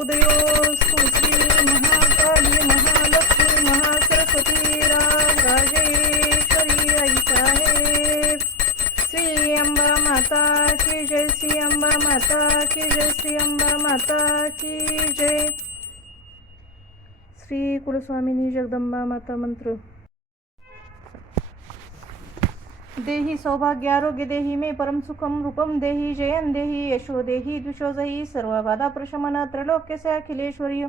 उदयो श्री महाकाली महालक्ष्मी महासरस्वती राजेश्वरी आई साहेब। श्री अंबा माता की जय श्री अंबा माता की जय श्री अंबा माता की जय। श्री कुलस्वामिनी जगदंबा माता मंत्र। देही सौभाग्य आरोग्य देही मे परम सुखम रूपम देही जयन देही यशो देही द्विषोजही सर्व बाधा प्रशमन त्रैलोक्यस्य अखिलेश्वरी।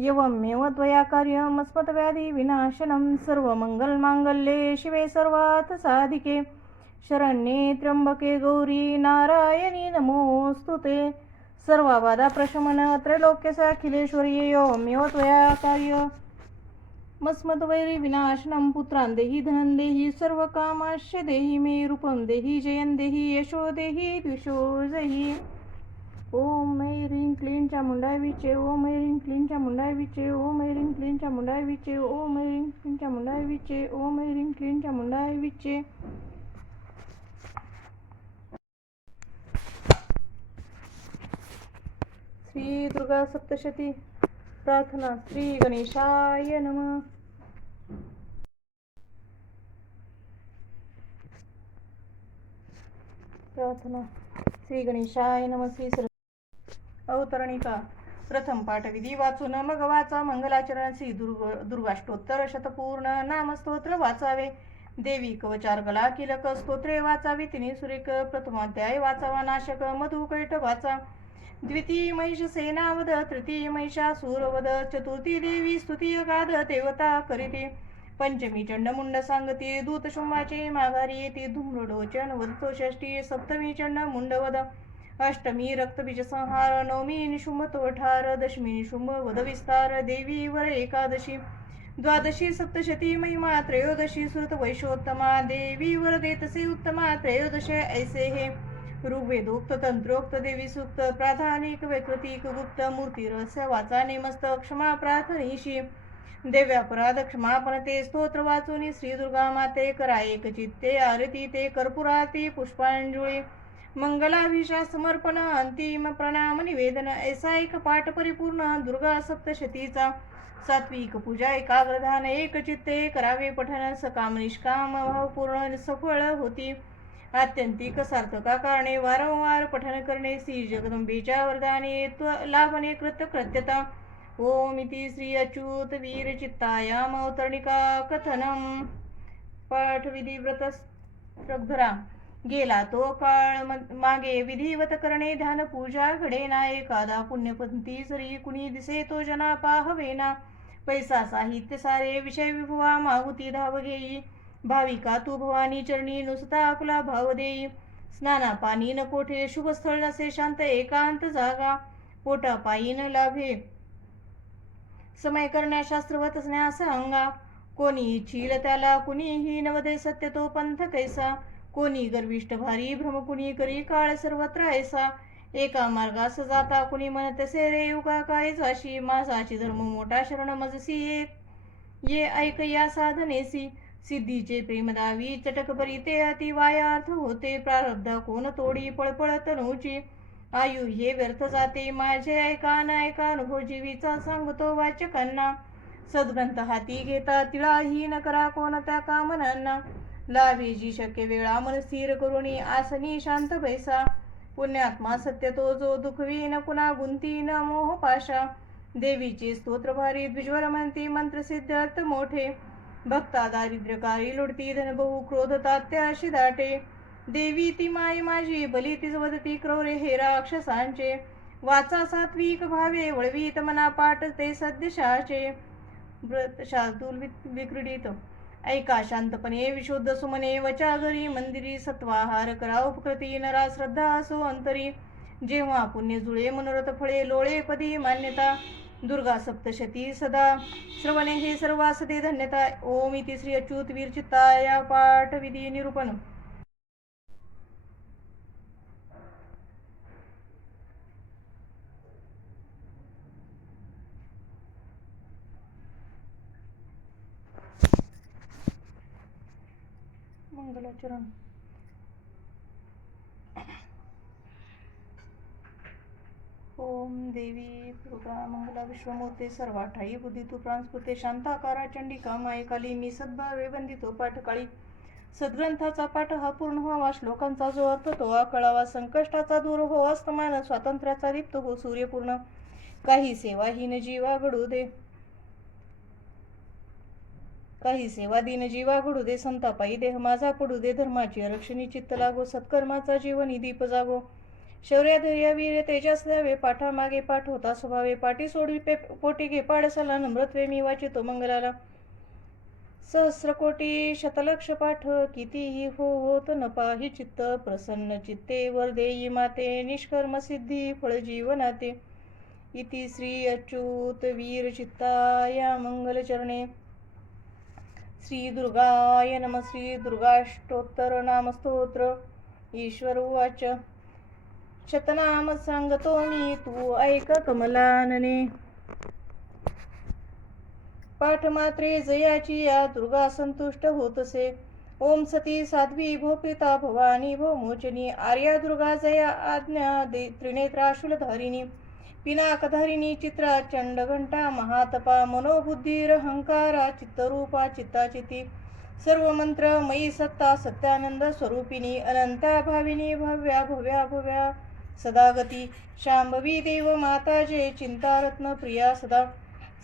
एवमेव त्वया कार्यम् अस्मद्व्याधि विनाशनं सर्वमङ्गलमाङ्गल्ये शिवे सर्वात् साधिके। शरण्ये त्र्यंबके गौरी नारायणी नमोऽस्तु ते। सर्वबाधा प्रशमन त्रैलोक्यस्य अखिलेश्वरी एवमेव त्वया कार्य। मस्मद्वैरी विनाशनं पुत्रान् देहि धनं देहि सर्वकामाश्च देहि मे रूपं देहि जयं देहि यशो देहि द्विषो जहि। ओम ह्रीं क्लीं चामुंडाय विचे ओम ह्रीं क्लीं चामुंडाय विचे ओम ह्रीं क्लीं चामुंडाय विचे ओम ह्रीं क्लीं चामुंडाय विचे ओम ह्रीं क्लीं चामुंडाय विचे श्री दुर्गा सप्तशती। प्रार्थना श्री गणेशाय नमः. प्रार्थना श्री गणेशाय नम श्री सर अवतरणिका. प्रथम पाठविधी वाचून मग वाचा. मंगलाचरण श्री दुर्ग दुर्गाष्टोत्तर शतपूर्ण नामस्तोत्र वाचावे. देवी कवचार गला किलक स्तोत्रे वाचावी. तिने सुरेख प्रथमाध्याय वाचावा. नाशक मधुकैट वाचा. द्वितीय महिष सेनावध तृतीय चतुर्थी देवी स्तुतीयगाद देवता करीते. पंचमी चंडमुंड सांगते दूत शुंभाचे माघारी येते. धूम्रडोचन वदतो षष्टी सप्तमी चंड मुंडवद अष्टमी रक्तबीज संहार नवमी निशुंभ तोठार दशमी निशुंभ वद विस्तार देवी वर एकादशी. द्वादशी सप्तशती महिमा त्रयोदशी सुरत वैशोत्तमा देवी वर देतसे उत्तमा त्रयोदश ऐसे हे. ऋग्वेदोक्त तंत्रोक्त देवी सूक्त प्राधानिक वैकृतिक गुप्त मूर्ती रहस्य वाचाने नेमस्त क्षमा प्रार्थनेशी देव्यापराध क्षमापण ते स्तोत्र वाचून श्री दुर्गा माते करायक चित्ते आरती ते कर्पुराती पुष्पांजळी मंगलाभिषा समर्पण अंतिम प्रणाम निवेदन ऐसा एक पाठ परिपूर्ण दुर्गा सप्तशतीचा सात्विक पूजा एकाग्रधान एक चित्ते करावे पठन सकाम निष्काम भावपूर्ण सफळ होती. आत्यंतिक सार्थका कारणे वारंवार पठन करणे श्री जगदंबेच्या वरदाने त्व लाभने कृतकृत्यता ओम इति श्री अच्युत वीर चित्तायाम अवतरणिका कथनम. पाठविधी व्रत श्रद्धरा गेला तो काळ म- मागे विधिवत करणे ध्यान पूजा घडेना एखादा पुण्यपंथी सरी कुणी दिसे तो जना पाहवेना पैसा साहित्य सारे विषय विभुवा माहुती धाव घेई. भाविका तू भवानी चरणी नुसता आपला भाव देई स्नाना पाणी न कोठे शुभस्थळ नसे शांत एकांत जागा. पोटा पायी न लाभे. समय करण्या शास्त्रवत अंगा कोणी इच्छिल त्याला कुणीही नवदे सत्य तो पंथ कैसा. कोणी गर्विष्ट भारी भ्रम कुणी करी काळ सर्वत्र ऐसा. एका मार्गास जाता कुणी म्हणत तसे रे युगा काय जाशी. माझाची धर्म मोठा शरण मजसी एक. ये ऐक या साधनेसी. सिद्धीचे प्रेम चटक बरी ते अति वायार्थ होते प्रारब्ध. कोण तोडी पळपळ तनूची? आयु हे व्यर्थ जाते. माझे ऐका नायका अनुभव जीवीचा सांगतो वाचकांना. सद्ग्रंथ हाती घेता तिळाही न करा कोणत्या कामनांना? लावी जी शक्य वेळा मन स्थिर करुणी आसनी शांत बैसा. पुण्यात्मा सत्य तो जो दुखवी न कुणा गुंती न मोह पाशा. देवीचे स्तोत्र भारी द्विज्वर म्हणती मंत्र सिद्धार्थ मोठे. भक्ता दारिद्र्यकारी लुडती धन बहु क्रोध तात्याशी दाटे देवी ती माई माझी बली तीच वदती क्रौरे हे राक्षसांचे. वाचा सात्विक भावे वळवीत मना पाठ ते सद्यशाचे. व्रत शार्दूल विक- विक्रीडित ऐका शांतपणे विशुद्ध सुमने वचा घरी मंदिरी सत्वाहार करा उपकृती नरा श्रद्धा असो अंतरी. जेव्हा पुण्य जुळे मनोरथ फळे लोळे पदी मान्यता. दुर्गा सप्तशती सदा. श्रवणे हे सर्वासते धन्यता. ओम इति श्री अच्युत वीर चित्ताया. पाठ विधी निरूपण. मंगलाचरण. ओम देवी दुर्गा मंगला विश्वमूर्ते सर्वाठाई बुद्धी तू प्रांस्फुते शांताकारा चंडिका मायकाली मी सद्भावे वंदितो पाठकाळी. सद्ग्रंथाचा पाठ हा पूर्ण व्हावा श्लोकांचा जो अर्थ तो हा कळावा संकष्टाचा दूर हो अस्तमान स्वातंत्र्याचा रिप्त हो सूर्यपूर्ण. काही सेवाहीन जीवा घडू दे. काही सेवा दिन जीवा घडू दे संतापाई देह माझा पडू दे धर्माची रक्षणी चित्त लागो सत्कर्माचा जीवनी दीप जागो. शौर्य धैर्य वीर तेजस पाठा मागे पाठ होता स्वभावे पाठी सोडवी पे पोटी घे पाडसाला नम्रत्वे मी वाचितो मंगलाला. सहस्रकोटी शतलक्ष पाठ कितीही हो होत न पाही चित्त प्रसन्न चित्ते वर देई माते निष्कर्म सिद्धी फळ जीवनाते. इति श्री अच्युत वीर चित्ताया मंगलचरणे श्री दुर्गाय नम श्री दुर्गाष्टोत्तर नामस्तोत्र ईश्वर उवाच. शतनाम सांगतो मी तू ऐक कमलानने. पाठ मात्रे जयाची या दुर्गा संतुष्ट होतसे. ओम सती साध्वी भो पिता भवानी भो मोचनी. आर्या दुर्गा जया आज्ञा दे त्रिनेत्राशूलधारिणी पिनाकधारिणी चित्रा चंडघंटा महातपा मनोबुद्धिरहंकारा चित्तरूपा चित्ताचिती. सर्व मंत्र मयी सत्ता सत्यानंद स्वरूपिणी अनंता भाविनी भव्या भव्या भव्या. सदागती शांभवी देव माता जे चिंतारत्न प्रिया सदा।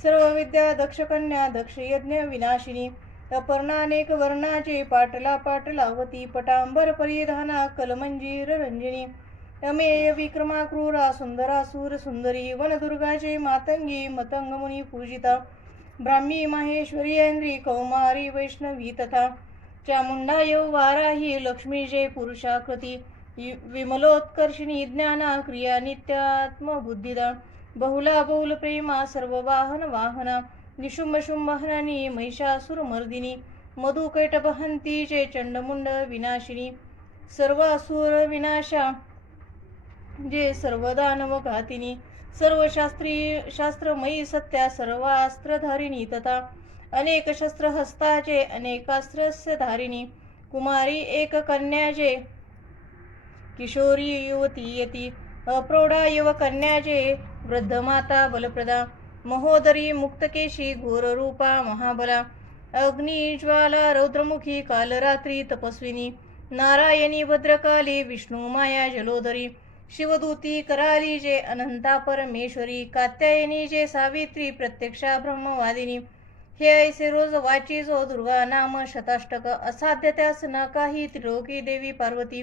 सर्व विद्या दक्षकन्या दक्षयज्ञ विनाशिनी। अपर्णानेक वर्णाचे पाटला पाटलावती पटांबर परिधाना कलमंजीर रंजनी। अमेय विक्रमा क्रूरा सुंदरा सूर सुंदरी वनदुर्गाचे मातंगी मतंगमुनी पूजिता। ब्राह्मी माहेश्वरी ऐंद्री कौमारी वैष्णवी तथा चामुंडा यौ वाराही लक्ष्मी जे पुरुषाकृती। विमलोत्कर्षिणी ज्ञाना क्रिया नित्यात्म बुद्धिदा बहुला बहुल प्रेमा सर्व वाहन वाहना निशुंभ शुंभहननी महिषासुर मर्दिनी मधु जे चंडमुंड विनाशिनी सर्व असुर विनाशा जे सर्वदानव घातिनी सर्व शास्त्री शास्त्रमयी सत्या सर्व अस्त्रधारिणी तथा अनेक शस्त्र हस्ताचे अनेकास्त्रस्य धारिणी कुमारी एक कन्याजे किशोरी युवती यती अप्रौढा युव कन्याजे वृद्ध माता बलप्रदा महोदरी मुक्तकेशी घोररूपा महाबला अग्निज्वाला रौद्रमुखी कालरात्री तपस्विनी नारायणी भद्रकाली विष्णू माया जलोदरी शिवदूती कराली जे अनंता परमेश्वरी कात्यायनी जे सावित्री प्रत्यक्षा ब्रह्मवादिनी हे ऐसे रोज वाची जो दुर्गा नाम शताष्टक असाध्य त्यास न काही त्रिलोकी देवी पार्वती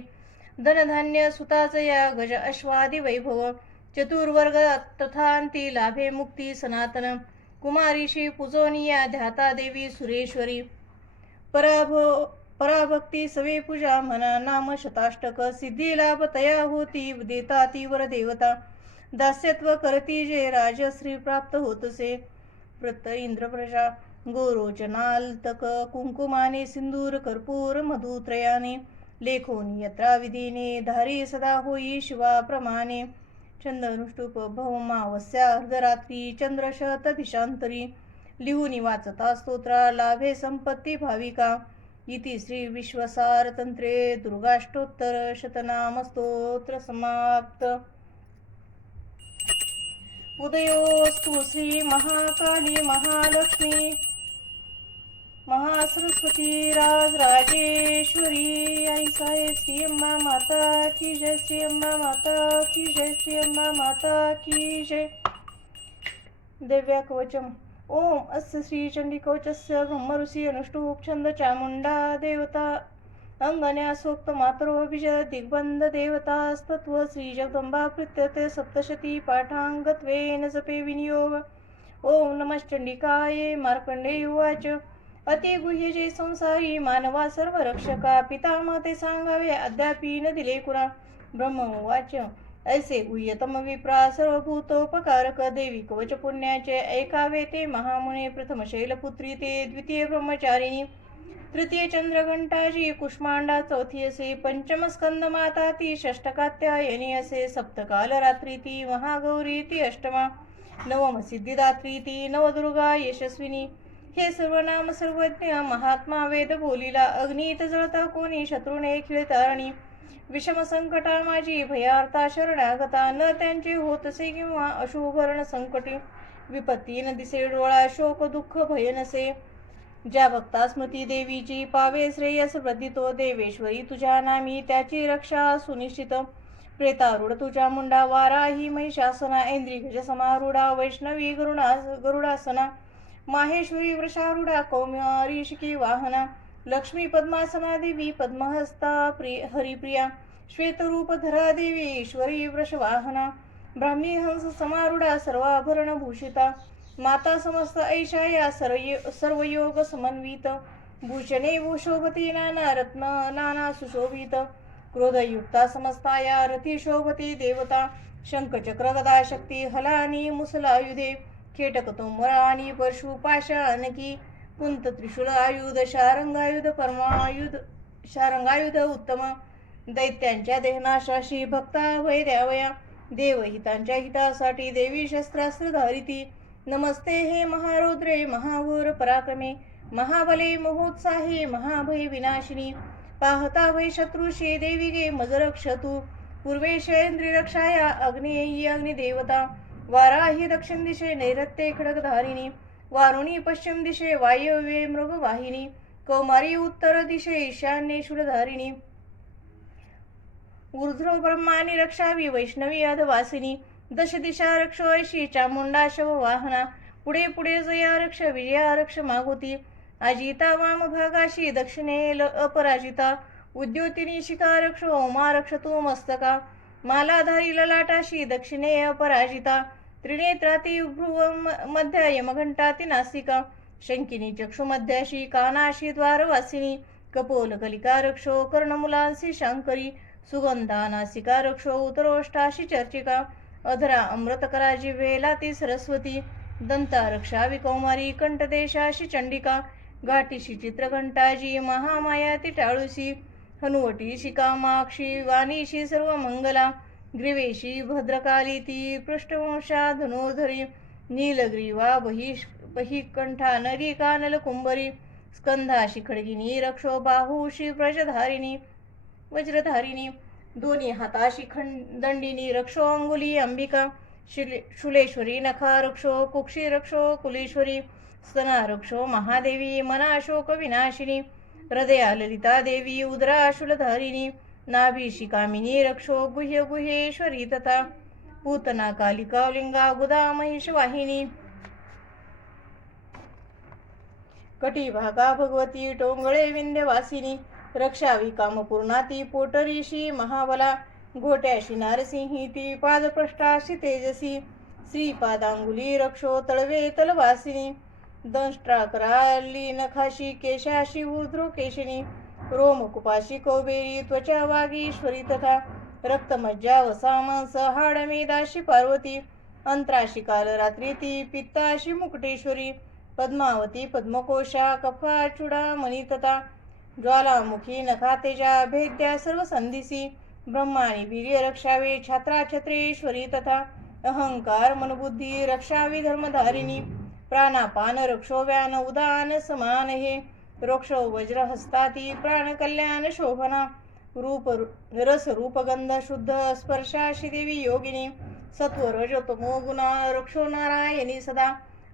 धनधान्य सुताचया गज अश्वादी वैभव चतुर्वर्ग तथांती लाभे मुक्ती सनातन कुमारीशी पूजोनिया ध्याता देवी सुरेश्वरी पराभो पराभक्ती सवे पूजा म्हणा नाम शताष्टक सिद्धी लाभ तया होती देता तीवर देवता दास्यत्व करती जे राजश्री प्राप्त होतसे वृत्त इंद्रप्रजा गोरोचनाल्तक कुंकुमाने सिंदूर कर्पूर मधुत्रयाने लेखोनी यत्रा विधीने धारी सदा होई शिवाप्रमाणे चंदनुष्टुप भौमावस्या अर्धरात्री चंद्रशत भिषांतरी लिहूनी वाचता स्तोत्रा लाभे संपत्ती भाविका। इति श्री विश्वसार तंत्रे दुर्गाष्टोत्तर शतनाम स्तोत्र समाप्त। उदयोस्तु श्री महाकाली महालक्ष्मी। महासरस्वती राज राजेश्वरी आई साहेब श्री अम्मा माता की जय श्री अम्मा माता की जय श्री अम्मा माता की जय. दिव्या कवचम ओम अस्य श्री चंडी कवचस्य ब्रह्मऋषी अनुष्टुप छंद चामुंडा देवता. अंगन्या सोक्त मातरो विजय दिग्बंध देवतास्तत्व श्री जगदंबा प्रीत्यते सप्तशती पाठांगत्वेन जपे विनियोग. ओम नमश्चंडिकाये मार्कंडे उवाच. अति गुह्य जे संसारी मानवा सर्व रक्षका पितामते सांगावे अद्यापि न दिले कुणा. ब्रह्म ऐसे गुह्यतम विप्रा सर्वभूतोपकारक देवी कवच पुण्याचे ऐकावे ते महामुने प्रथम शैलपुत्री ते द्वितीय ब्रह्मचारिणी. तृतीय चंद्रघंटाजी कुष्मांडा चौथी असे पंचम स्कंद माता ती षष्टकात्यायनी असे सप्तकाल रात्री ती महागौरी ती अष्टमा. नवम सिद्धिदात्री ती नवदुर्गा यशस्विनी. हे सर्वनाम सर्वज्ञ महात्मा वेद बोलीला अग्नीत जळता कोणी? शत्रूने आणि विषम संकटा माझी भयार्था शरणागता. न त्यांचे होतसे किंवा अशुभरण संकटी. विपत्ती न दिसे डोळा शोक दुःख भय नसे. ज्या भक्ता स्मृती देवीची पावे श्रेयस प्रदितो देवेश्वरी तुझ्या नामी त्याची रक्षा सुनिश्चित. प्रेतारूढ तुझ्या मुंडा वाराही महिषासना. इंद्रिगज समारूढा वैष्णवी गरुडा गरुडासना. माहेश्वरी वृषारुढा कौमारी वाहना लक्ष्मी पद्मासना देवी पद्महस्ता प्रिय हरिप्रिया श्वेतरूपधरा देवी ईश्वरी वृषवाहना ब्राह्मी हंस समारुढा सर्वाभरण भूषिता माता समस्त ऐशा या सर्व सर्वयोग समन्वित भूषणे भूशोभती नाना रत्न नाना सुशोभित क्रोधयुक्ता समस्ताया रथी शोभती देवता शंखचक्रगदा शक्ती हलानी मुसलायुधे खेटक तोमर आणि परशु पाशानकी कुंत त्रिशूल आयुध शारंगायुध परमायुध शारंगायुध उत्तम दैत्यांच्या देहनाशाशी भक्ता भय द्यावया देवहितांच्या हितासाठी देवी शस्त्रास्त्र धारिती नमस्ते हे महारौद्रे महाघोर पराक्रमे महाबले महोत्साहे महाभय विनाशिनी पाहता वै शत्रुषे देवी गे मजरक्षतु पूर्वेशेंद्री रक्षाया अग्नेयी अग्निदेवता वारा ही दक्षिण दिशे नैऋत्ये खडकधारिणी वारुणी पश्चिम दिशे वायव्ये मृगवाहिनी कौमारी उत्तर दिशे ईशान्ये शूलधारिणी ऊर्ध्व ब्रह्मानी रक्षावी वैष्णवी अधवासिनी दश दिशा रक्ष ऐशी चामुंडा शव वाहना पुढे पुढे जया रक्ष विजया रक्ष मागोती अजिता वाम भागाशी दक्षिणेल अपराजिता उद्योतिनी शिखा रक्ष ओमा रक्ष तू मस्तका मालाधारी ललाटाशी दक्षिणे अपराजिता त्रिनेत्राती भ्रुव म- यमघंटाती नासिका शंकिनी चक्षुमध्याशी कानाशी द्वारवासिनी कपोल कलिका रक्षो कर्णमुलांसी शांकरी सुगंधा नासिका रक्षो उत्तरोष्टाशी चर्चिका अधरा अमृतकरा जिव्हेला सरस्वती दंता रक्षा विकौमारी कंठदेशाशी चंडिका घाटीशी चित्रघंटाजी महामाया ती टाळूसी हनुवटी शिकामाक्षी वाणीशी सर्व मंगला ग्रीवेशी भद्रकाली ती पृष्ठवंशा धनुर्धरी नीलग्रीवा बहिष बहिकंठा नरी कानल कुंभरी स्कंधाशी खडगिनी रक्षो बाहूशी व्रजधारिणी वज्रधारिणी दोन्ही हाताशी खंडंडिनी रक्षो अंगुली अंबिका शिले शुलेश्वरी नखा रक्षो कुक्षी रक्षो कुलेश्वरी स्तना रक्षो महादेवी मनाशोक विनाशिनी हृदया ललिता देवी उदरा शूलधारिणी नाभीशी रक्षो गुह्य गुहेश्वरी तथा पूतना कालिका लिंगा गुदा महिष वाहिनी। कटी भागा भगवती टोंगळे विंध्यवासिनी। रक्षावी कामपूर्णाती पोटरीशी महाबला। घोट्याशी नारसिंही ती पादपृष्ठाशी तेजसी। श्रीपादांगुली रक्षो तळवे तलवासिनी। दंष्ट्राकराली नखाशी केशाशी उद्रो केशिनी। रोमकुपाशी कौबेरी त्वचा वागीश्वरी तथा रक्तमज्जा वसामांस हाडमेदाशी पार्वती अंतराशी कालरात्री ती पित्ताशी मुकटेश्वरी पद्मावती पद्मकोशा कफा चुडामणी तथा ज्वालामुखी नखातेजा भेद्या सर्व संधिसी ब्रह्माणी वीर्य रक्षावे छात्रा छत्रेश्वरी तथा अहंकार मनबुद्धी रक्षावी धर्मधारिणी प्राणापान रक्षोव्यान उदान समान हे रोक्षो वज्र हस्ताती शोभना रूप रस रूपगंध शुद्ध स्पर्शाशी देवी योगिनी सत्व रजतमो गुणा रक्षो नारायणी सदा।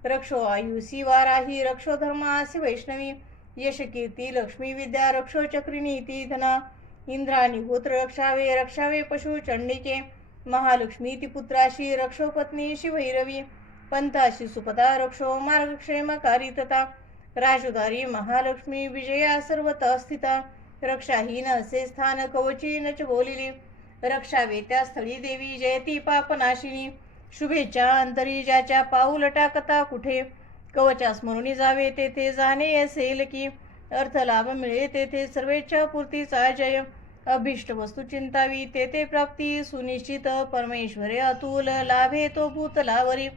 रक्षो आयुषी वाराही रक्षो धर्मासी वैष्णवी। यश कीर्ती लक्ष्मी विद्या रक्षो चक्रिणी ती धना। इंद्राणी गोत्र रक्षावे रक्षावे पशु चंडिके महालक्ष्मी ती पुत्राशी रक्षो पत्नी शिवैरवी। पंथाशी सुपदा रक्षो मार्गक्षेमकारी तथा। राजुदारी महालक्ष्मी विजया सर्वतः स्थिता रक्षाहीन असे स्थान कवची नच बोलिली. रक्षावे त्या स्थळी देवी जयती पापनाशिनी. शुभेच्छा अंतरी ज्याच्या पाऊल टाकता कुठे? कवचा स्मरणी जावे तेथे जाणे असेल की? अर्थ लाभ मिळे तेथे सर्वेच्छा पूर्तीचा जय. अभिष्ट वस्तू चिंतावी तेथे प्राप्ती सुनिश्चित. परमेश्वरे अतुल लाभे तो भूतलावरी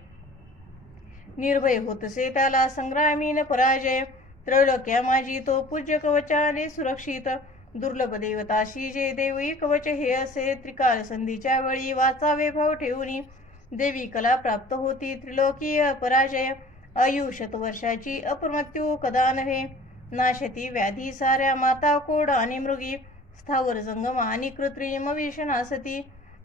निर्भय होतसे त्याला संग्रामीन पराजय. त्रैलोक्या माझी तो पूज्य कवचाने सुरक्षित. दुर्लभ देवताशी जे देवी कवच हे असे त्रिकाल संधीच्या वेळी वाचावे भाव ठेवून देवी कला प्राप्त होती त्रिलोकीय पराजय. आयुष्यत वर्षाची अपमृत्यू कदा नव्हे. नाशती व्याधी साऱ्या माता कोड आणि मृगी. स्थावर जंगम आणि कृत्रिम वेषणा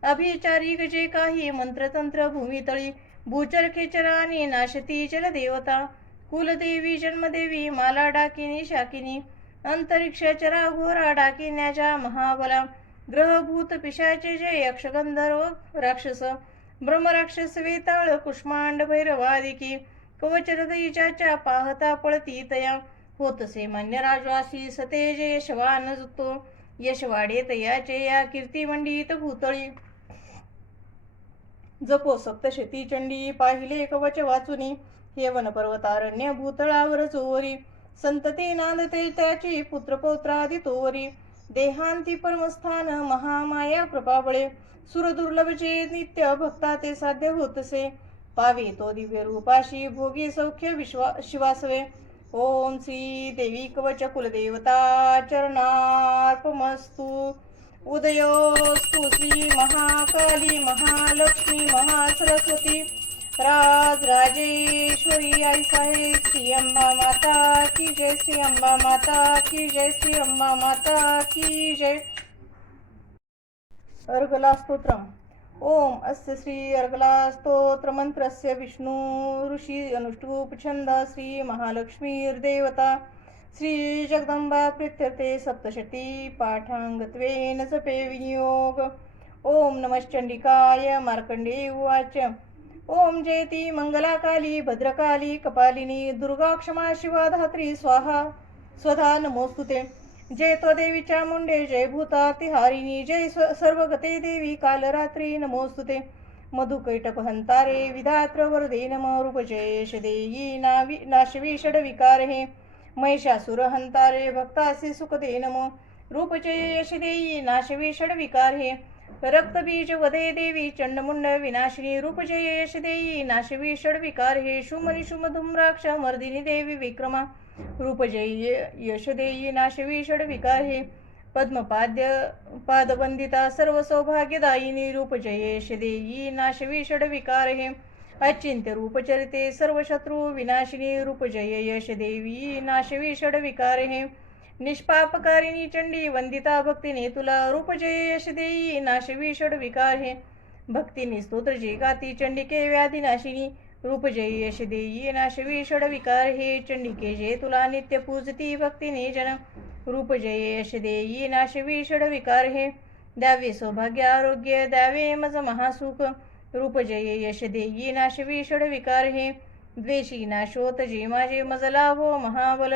अभिचारिक जे काही मंत्रतंत्र भूमितळी भूचर आणि नाशती चल देवता कुलदेवी जन्मदेवी माला डाकिनी शाकिनी अंतरिक्षचरा घोरा डाकिन्याच्या महाबला ग्रहभूत पिशाचे जय यक्षगंधर्व राक्षस ब्रह्मराक्षस वेताळ कुष्मांड भैरवादिकी कवचरदयीच्या पाहता पळती तया होतसे मान्य राजवासी सतेज यशवान जुतो यशवाडे तयाचे या कीर्तिमंडित भूतळी. जपो सप्तशती चंडी पाहिले कवच वाचुनी हे वनपर्वतारण्य भूतळावर चोरी. संतती नांदते त्याची पुत्रपौत्रादी तोवरी देहांती परमस्थान महामाया कृपाबळे सुरदुर्लभचे नित्य भक्ता ते साध्य होतसे. पावे तो दिव्य रूपाशी भोगी सौख्य विश्वा शिवासवे. ओम श्री देवी कवच कुलदेवता चरणार्पमस्तु. उदयोस्तु श्री महाकाली महालक्ष्मी महासरस्वती। राज राजेश्वरी आई साहेब श्री अंबा माता की जय श्री अंबा माता की जय श्री अंबा माता की जय। अर्गला स्तोत्रम ओम अस्य श्री अर्गला स्तोत्रमन्त्रस्य विष्णु ऋषि अनुष्टुप छंद श्री महालक्ष्मी देवता जगदंबा प्रीत्यर्थे सप्तशती पाठांगत्वेन जपे विनियोग. ओम नमश्चंडिकाय मार्कंडे उवाच. ओम जयती मंगलाकाली भद्रकाली कपालिनी दुर्गा क्षमा शिवा धात्री स्वाहा. स्वधा नमोस्तुते जय त्वदेवीच्या मुंडे जय भूतातिहारिणी जय स्व सर्वगते देवी कालरात्री नमोस्तुते मधुकैटप हंतारे विधात्र वरदे नम रूप देयी नावि नाशवी षडविकार हे. महिषासुर हंतारे भक्त असे सुखदे नमो। रूप यश देयी नाशवी षडविकार। हे रक्तबीज वदे देवी चंडमुंड विनाशिनी। रूप यश देयी नाशवी षडविकार। हे शुमनी शुम मर्दिनी देवी विक्रमा। रूपजय यश देयी नाशवी षडविकार। हे पद्मपाद्य पादवंदिता सर्व सौभाग्यदायिनी रूपजय यश देयी नाशवी षडविकार। हे अचिंत्य रूपचरिते सर्व शत्रू विनाशिनी रूप जय यश देवी नाशवी षडविकार हे निष्पापकारिणी चंडी वंदिता भक्तीने तुला रूप जय यश देई नाशवी षडविकार हे भक्तीने स्तोत्र जे गाती चंडिके व्याधी नाशिनी रूप जय यश देई नाशवी षडविकार हे चंडिके जे तुला नित्य पूजती भक्तीने जन रूप जय यश देई नाशवी षडविकार हे द्यावे सौभाग्य आरोग्य द्यावे मज महासुख रूपजये यश देई नाशवी षडविकार हे द्वेषी नाशोत जे माझे मजला हो महाबल।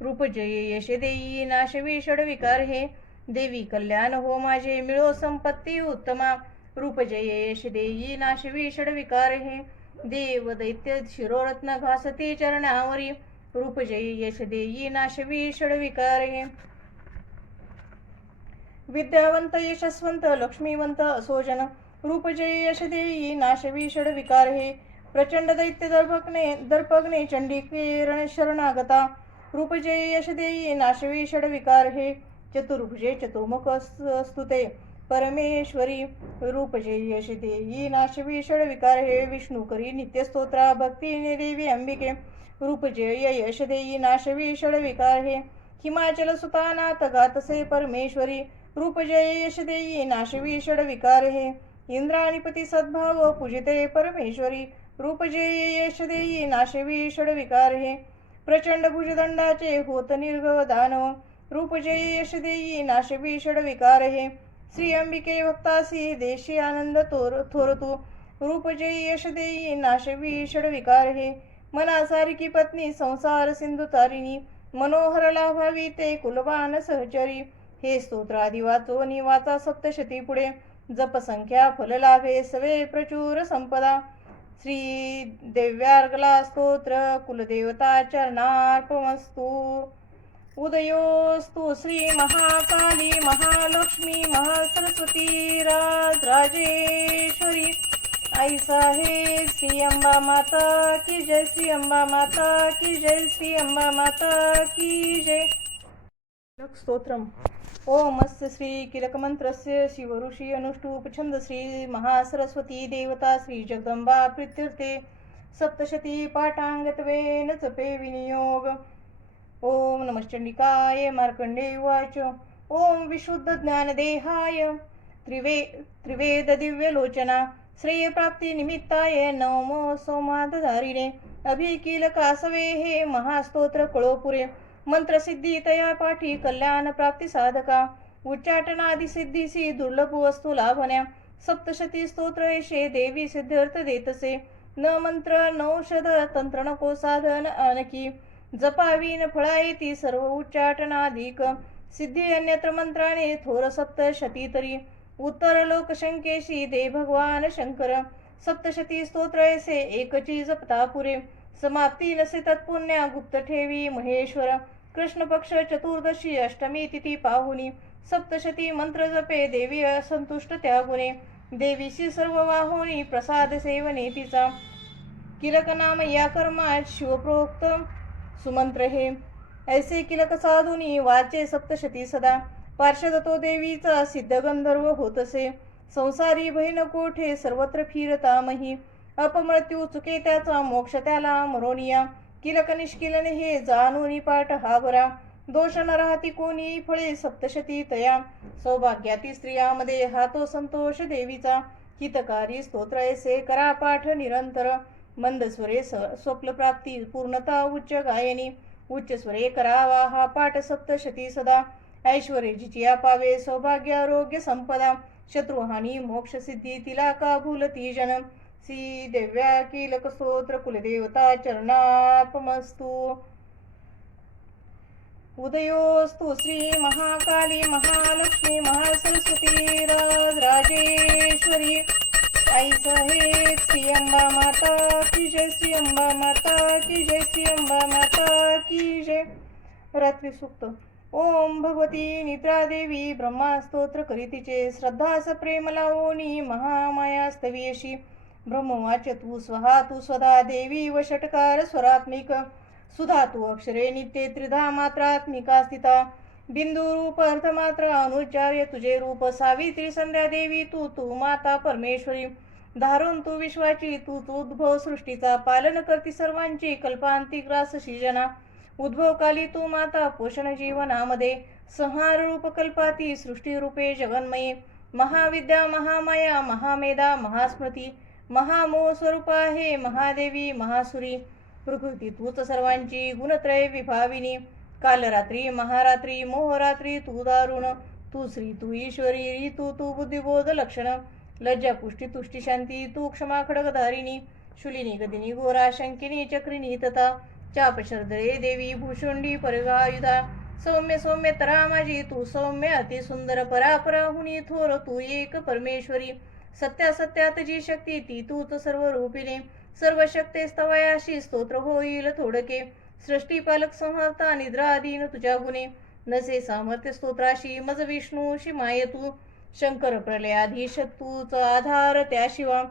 रूपजये यश देई नाशवी षडविकार हे देवी कल्याण हो माझे मिळो संपत्ती उत्तमा। रूपजये यश देई नाशवी षडविकार हे देव दैत्य शिरोरत्न घासती चरणावरी। रूपजय यश देई नाशवी षडविकार हे विद्यावंत यशस्वंत लक्ष्मीवंत असोजन। रूपजयी यशदेयी यश षड विकार हे प्रचंड दैत्य दर्भकने दर्पग्ने चंडिकेरण शरणागता रूपजयी यशदेयी नाशवी षड नाशवी षडविकार हे चतुर्भुजे चतुर्मुख स्तुते परमेश्वरी रूपजय यश देयी नाशवी षडविकार हे विष्णू करी नित्यस्तोत्रा भक्तीने देवी अंबिके रूपजय यश देयी नाशवी षडविकार हे हिमाचल सुतानाथ गातसे परमेश्वरी रूपजय यशदेयी यश देई नाशवी षडविकार हे इंद्राधिपती सद्भाव पूजिते परमेश्वरी रूपजे यश देई नाशवी षडविकार हे प्रचंड भुजदंडाचे होत निर्गव दानव रूप जय यश षड नाशवी षडविकार हे श्री अंबिके भक्तासी देशी आनंद तोर थोरतू रूपजे यश देयी नाशवी षडविकार हे मनासारखी पत्नी संसार सिंधु तारिणी मनोहर लाभावी ते कुलबान सहचरी हे स्तोत्राधिवाचो निवाचा सप्तशती पुढे जप संख्या लाभे सवे प्रचुर संपदा. श्री देव्यार्गला स्तोत्र कुलदेवता चरणार्पमस्तु. उदयोस्तु श्री महाकाली महालक्ष्मी महासरस्वती राज राजेश्वरी आई साहेब श्री अंबा माता की जय श्री अंबा माता की जय श्री अंबा माता की जय. स्तोत्रम ओम अस्य श्री किलकमन्त्रस्य शिवऋषि अनुष्टुप छंद श्री महासरस्वती देवता श्री प्रीत्यर्थे सप्तशती पाठांगत्वेन जपे विनियोग। ओम नमश्चंडिकाय मार्कंडे उवाच। ओम विशुद्ध ज्ञानदेहाय त्रिवे त्रिवेद श्रेयप्राप्तिनिमित्ताय नवमो निमित्ताय नमो सोमाधारिणे अभिकील कासवे हे महास्तोत्र मंत्रसिद्धी तया पाठी कल्याण प्राप्ती साधका. उच्चाटनादि सिद्धीसी दुर्लभ वस्तू लाभण्या सप्तशती स्तोत्र येशे देवी सिद्ध्यर्थ देतसे. न मंत्र नौषध औषध तंत्र नको साधन आणखी. जपावीन फळायती सर्व उच्चाटनाधिक सिद्धी अन्यत्र मंत्राने थोर सप्तशती तरी. उत्तर लोकशंकेशी दे भगवान शंकर. सप्तशती स्तोत्र ऐसे एकची जपता पुरे समाप्ती नसे तत्पुण्या गुप्त ठेवी महेश्वर कृष्ण पक्ष चतुर्दशी अष्टमी तिथी पाहुनी सप्तशती मंत्र जपे देवी असंतुष्ट त्या गुणे देवीशी सर्व वाहुनी प्रसाद सेवने तिचा. किलक नाम या कर्मात शिवप्रोक्त सुमंत्र हे. ऐसे किलक साधुनी वाचे सप्तशती सदा. पार्श्वद तो देवीचा सिद्ध गंधर्व होतसे. संसारी बहीण कोठे सर्वत्र फिरता मही अपमृत्यू चुके त्याचा मोक्ष त्याला मरोनिया किलक निष्किलने हे जाणून पाठ हा बरा. दोष न राहती कोणी फळे सप्तशती तया. सौभाग्याती स्त्रियामध्ये हा तो संतोष देवीचा. हितकारी स्तोत्र ऐसे करा पाठ निरंतर. मंद स्वरे स्वप्न प्राप्ती पूर्णता उच्च गायनी. उच्च स्वरे करावा हा पाठ सप्तशती सदा. ऐश्वर्य जिची पावे सौभाग्य आरोग्य संपदा. शत्रुहानी मोक्ष सिद्धी तिला का भूलती जन. श्री दिव्या स्तोत्र कुलदेवता चरणापमस्तु उदयोस्तु श्री महाकाली महालक्ष्मी महासरस्वती राजेश्वरी आई साहेब श्री अंबा माता की जय श्री अंबा माता की जय श्री अंबा माता की जय. रात्री सुक्त ओम भगवती निद्रादेवी ब्रह्मास्तोत्र करीतीचे श्रद्धास प्रेम लावोनी महामाया स्तवीयशी ब्रह्मवाच तू स्वहा तू स्वदा देवी व षटकार स्वरात्मिक. सुधा तू अक्षरे नित्ये त्रिधा मात्रात्मिका स्थिता. बिंदू रूप अर्थमात्र अनुचार्य तुझे रूप. सावित्री संध्या देवी तू तू माता परमेश्वरी. धारून तू विश्वाची तू तू उद्भव सृष्टीचा. पालन करती सर्वांची कल्पांती ग्रास शिजना उद्भव काली तू माता पोषण जीवनामध्ये. संहार रूप कल्पाती सृष्टी रूपे जगन्मयी. महाविद्या महामाया महामेधा महास्मृती. महामोह स्वरूप आहे महादेवी महासुरी प्रकृती तूच सर्वांची गुणत्रय विभाविनी. कालरात्री महारात्री मोहरात्री तू दारुण तू श्री तू ईश्वरी ऋतू तू बुद्धिबोध लक्षण. लज्जा पुष्टी तुष्टी शांती तू क्षमा खडगधारिणी. शुलिनी गदिनी गोरा शंकिनी चक्रिणी तथा चाप शर्दळे देवी भूषुंडी परगायुधा. सौम्य सौम्य तरा माझी तू सौम्य अति सुंदर परापरा हुनी थोर तू एक परमेश्वरी. सत्या सत्यात जी शक्ती ती तूच सर्व रूपिणे. सर्व शक्ते स्तवयाशी स्तोत्र होईल थोडके. सृष्टी पालक संहर्ता निद्रा अधीन तुझ्या गुणे. नसे सामर्थ्य स्तोत्राशी मज विष्णू शिमाय तू. शंकर प्रलयाधीश तूच आधार त्याशिवा.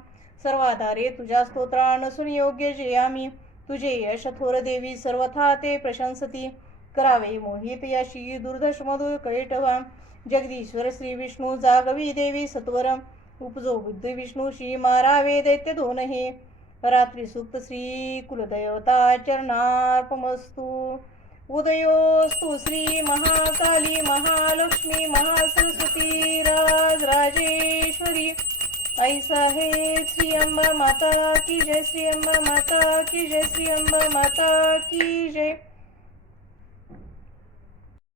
सर्वाधारे तुझ्या स्तोत्रा नसून योग्य जयामी. तुझे यश थोर देवी सर्वथा ते प्रशंसती. करावे मोहित याशी दुर्दश मधुर कैटवा. जगदीश्वर श्री विष्णू जागवी देवी सत्वरम उपजो बुद्धी विष्णूशी मारावे दैत्य दोन हे रात्री सुक्त श्री कुलदैवता चरणार्पमस्तु. उदयोस्तु श्री महाकाली महालक्ष्मी महासरस्वती राज राजेश्वरी आई साहेब श्री अंबा माता की जय श्री अंबा माता की जय श्री अंबा माता की जय.